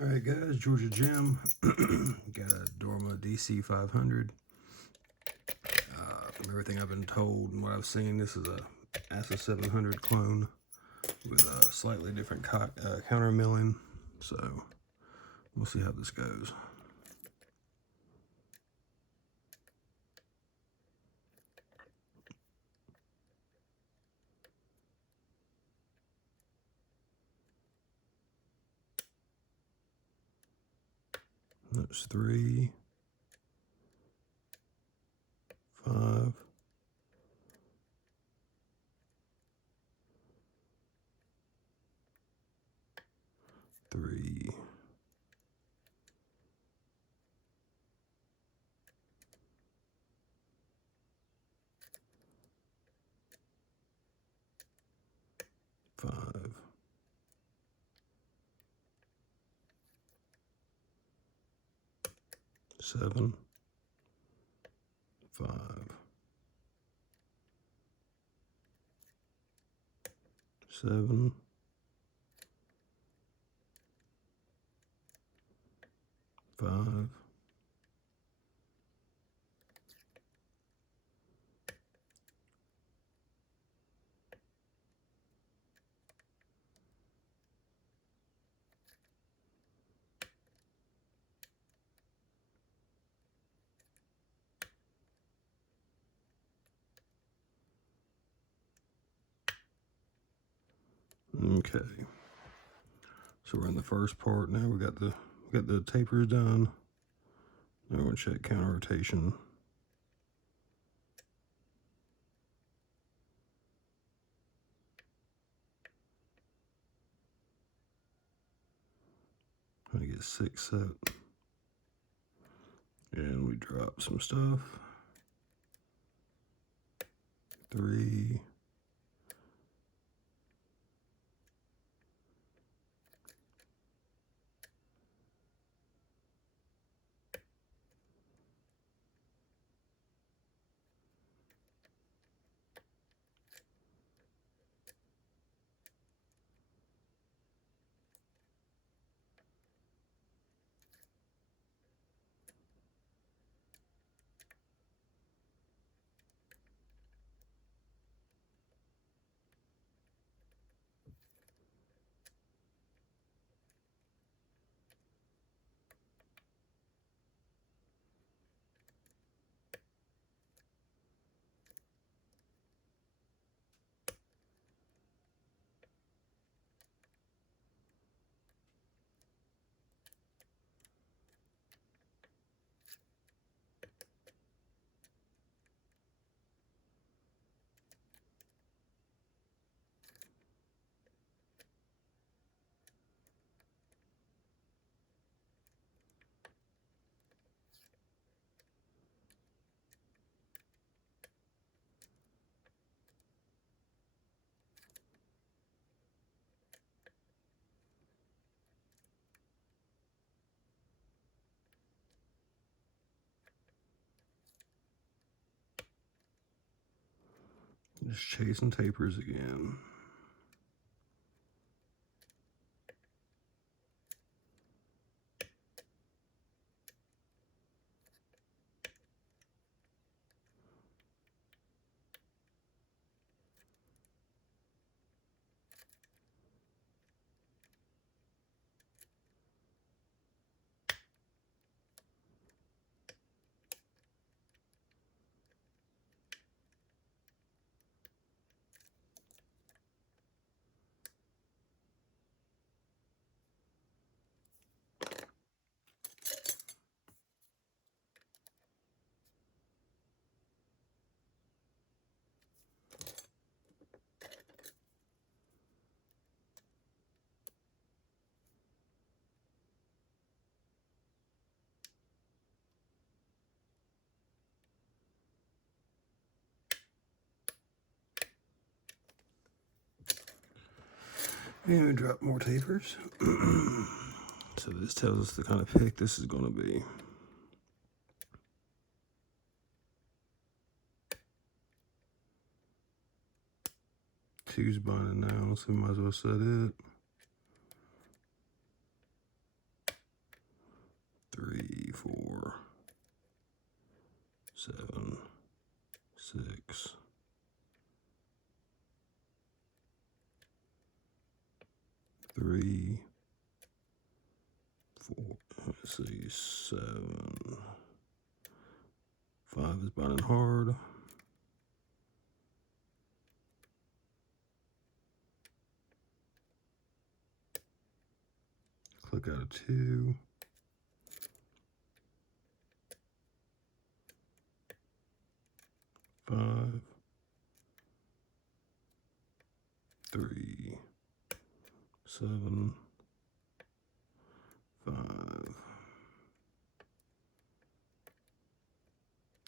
Alright guys, Georgia Jim. Got a Dorma DC500. From everything I've been told and what I've seen, this is a DC700 clone with a slightly different counter milling. So we'll see how this goes. That's 3, 5, 3, 5, 7, 5, 7, 5, Okay. So we're in the first part now. We got the tapers done. Now we're gonna check counter rotation. I get 6 set. And we drop some stuff. 3, just chasing tapers again. And we drop more tapers. So this tells us the kind of pick this is going to be. Two's binding now, so we might as well set it. 4, 7, 6, 3, 4, let's see, 7, 5 is binding hard. Click out of 2. 5, 3, 7, 5,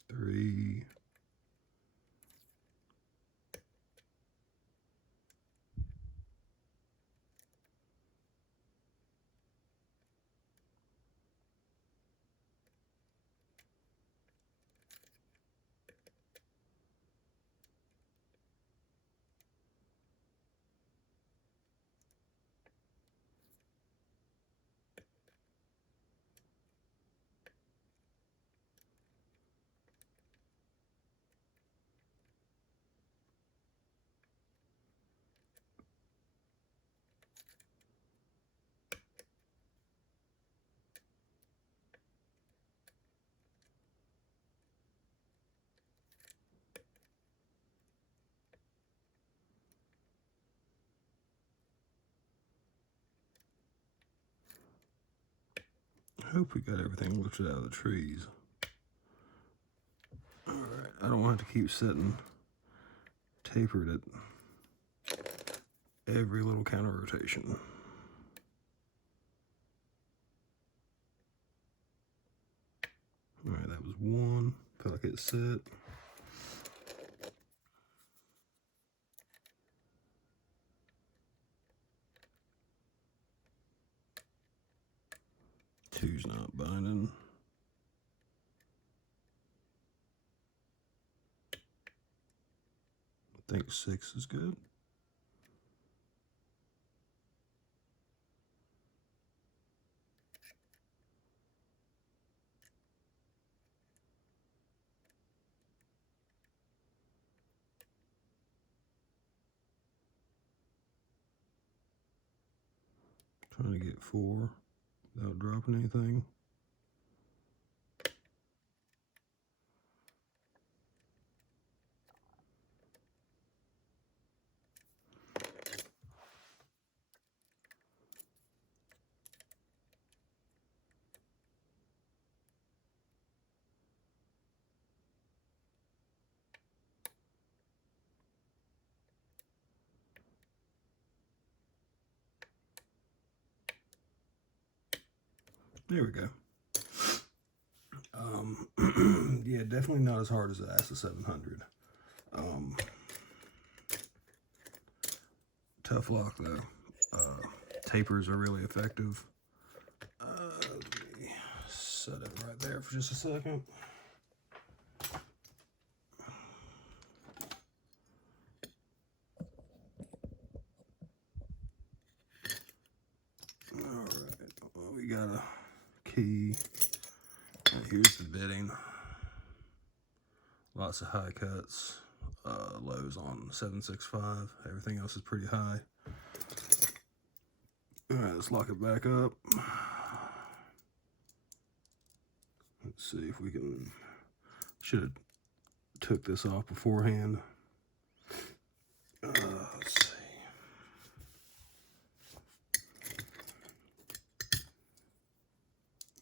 3, I hope we got everything lifted out of the trees. Alright, I don't want to keep setting tapered at every little counter rotation. Alright, that was 1. Felt like it's set. Two's not binding. I think 6 is good. Trying to get 4 without dropping anything. There we go. Yeah, definitely not as hard as the DC500. Tough lock though. Tapers are really effective. Let me set it right there for just a second. Alright, well, we got a key. And here's the bitting. Lots of high cuts. Lows on 765. Everything else is pretty high. Alright, let's lock it back up. Let's see if we can... Should have took this off beforehand. Let's see.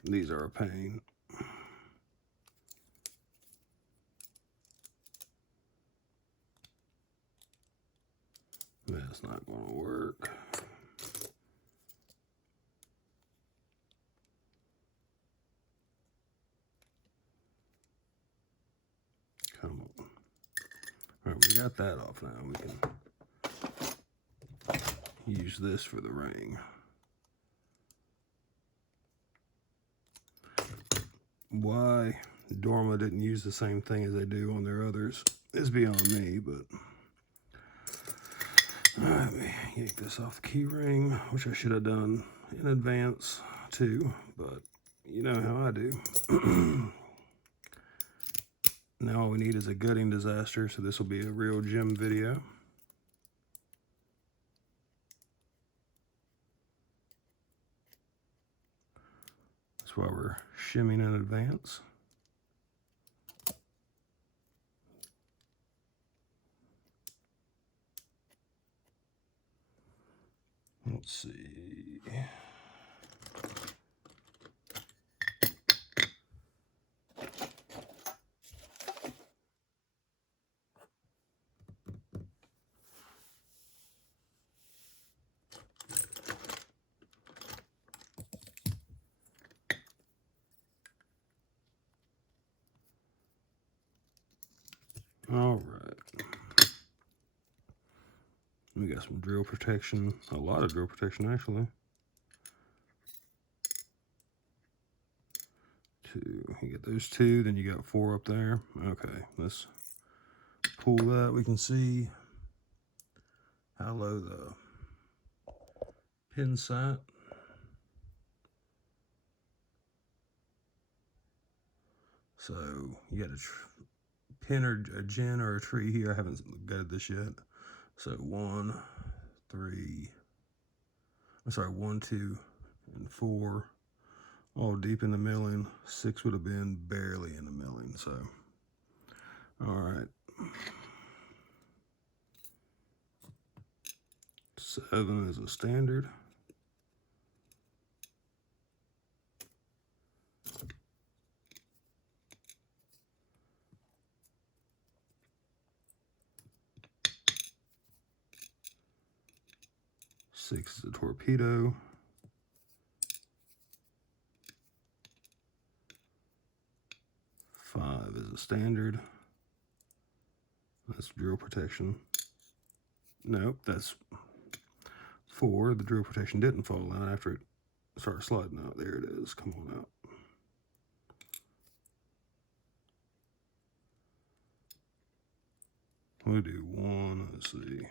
These are a pain. That's not going to work. Come on. All right, we got that off now. We can use this for the ring. Why Dorma didn't use the same thing as they do on their others is beyond me, but... Alright, let me yank this off the key ring, which I should have done in advance too, but you know how I do. Now all we need is a gutting disaster, so this will be a real gem video. That's why we're shimming in advance. Let's see. All right. We got some drill protection, a lot of drill protection actually. Two, you get those two, then you got 4 up there. Okay, let's pull that. We can see how low the pin sat. So you got a pin or a gin or a tree here. I haven't gutted this yet. So 1, 3, I'm sorry, 1, 2, and 4, all deep in the milling. 6 would have been barely in the milling. So, all right. 7 is a standard. Six is a torpedo. 5 is a standard. That's drill protection. Nope, that's 4. The drill protection didn't fall out after it started sliding out. There it is. Come on out. We'll do 1. Let's see.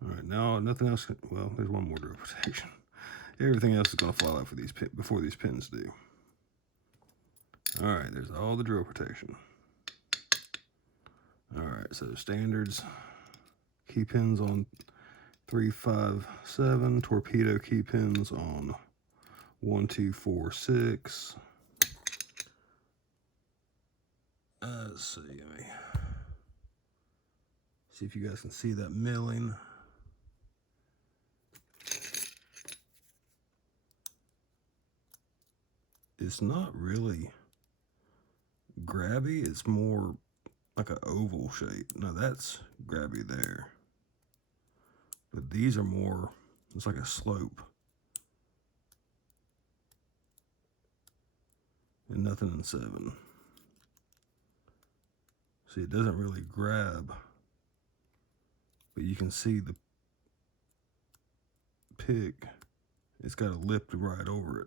All right, now nothing else. Well, there's 1 more drill protection. Everything else is going to fall out for these before these pins do. All right, there's all the drill protection. All right, so standards, key pins on 3, 5, 7, torpedo key pins on 1, 2, 4, 6. Let's see, let me see if you guys can see that milling. It's not really grabby, it's more like an oval shape. Now that's grabby there. But these are more, it's like a slope. And nothing in 7. See, it doesn't really grab, but you can see the pick, it's got a lip right over it.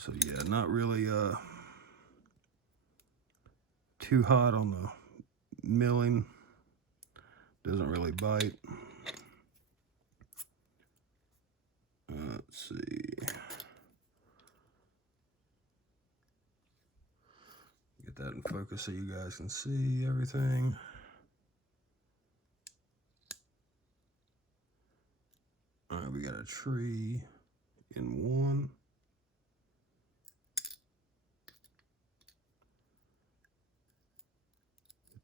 So yeah, not really too hot on the milling. Doesn't really bite. Let's see. Get that in focus so you guys can see everything. All right, we got a tree in 1.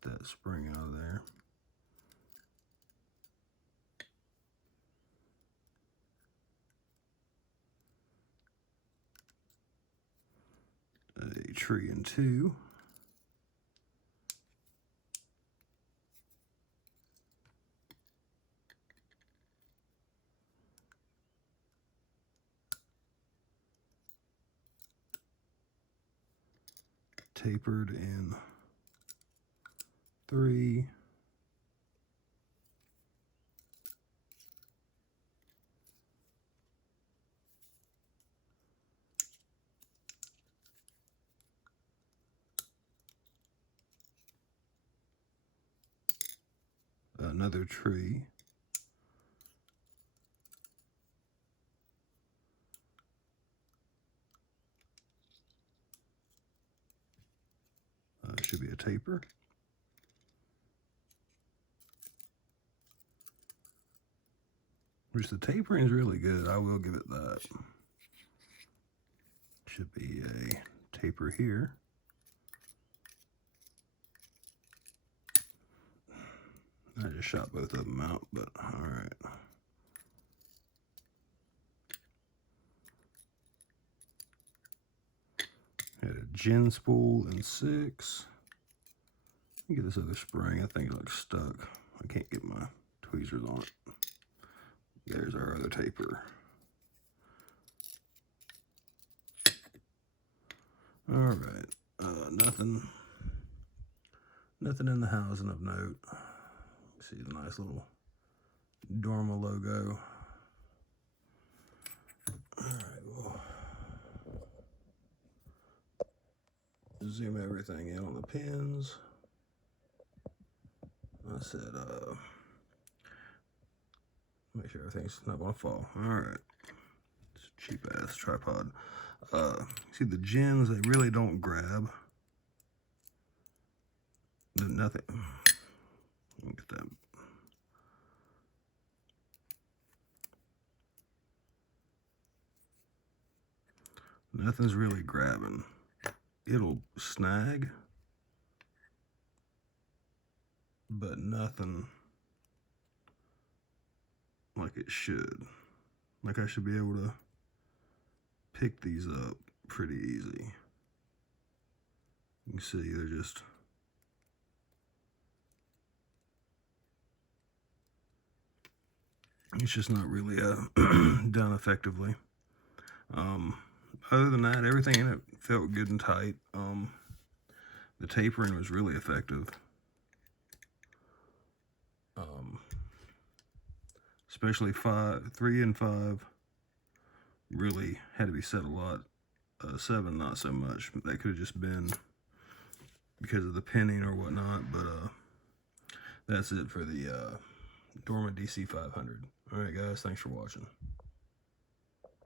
Get that spring out of there. A tree in 2. Tapered in 3. another tree. Should be a taper. Which the tapering is really good. I will give it that. Should be a taper here. I just shot both of them out, but all right. Had a gin spool and 6. Let me get this other spring. I think it looks stuck. I can't get my tweezers on it. There's our other taper. All right. Nothing in the housing of note. See the nice little Dorma logo. All right, well, zoom everything in on the pins. I said, make sure everything's not gonna fall. All right, it's a cheap ass tripod. See the gins, they really don't grab. Nothing. Let me get that. Nothing's really grabbing. It'll snag, but nothing like it should. Like I should be able to pick these up pretty easy. You can see they're just it's just not really done effectively. Other than that, everything in it felt good and tight. The tapering was really effective. Especially 3 and 5 really had to be set a lot. 7 not so much. That could have just been because of the pinning or whatnot, but that's it for the Dorma DC500. Alright guys, thanks for watching.